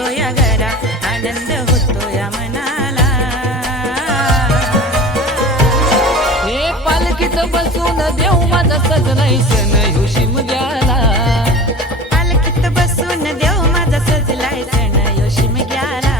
होतो या घरा आनंद होतो या मनाला हे पालखीत बसून देव माझा सजलाय सण योशिम द्याला पालखीत बसून देव माझा सजलाय सण योशिम ग्याला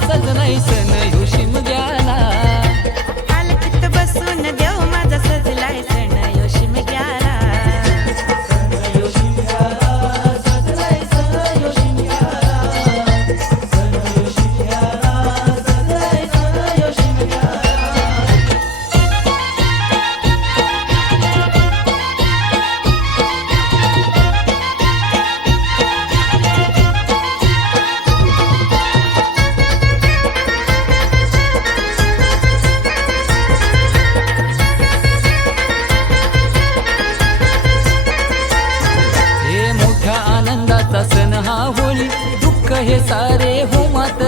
सजनाई सन हुशिम द्या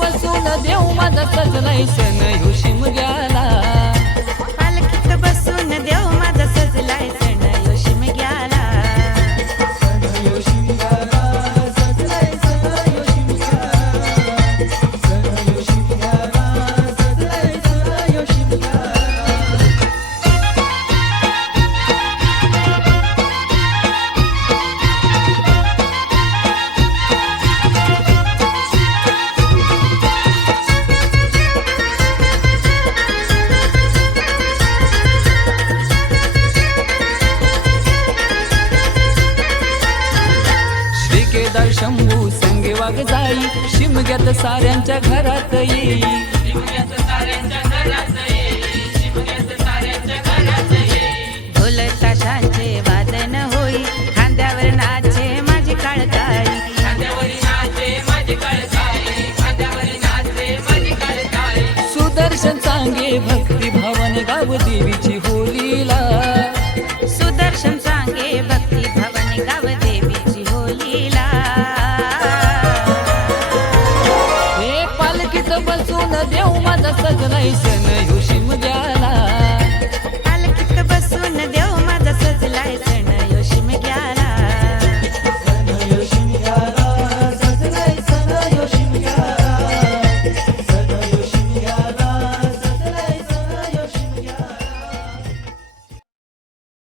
बसून देव माझा सजलाय सण हुशिम मग्या शंभू संगे वाघ जाई शिमग्यात साऱ्यांच्या घरात येई ढोल ताशांचे वादन होई खांद्यावर नाचे माझी काळकाई सुदर्शन सांगे भक्ती भावन गाव देवीची होलीला सुदर्शन सांगे なさじいせめ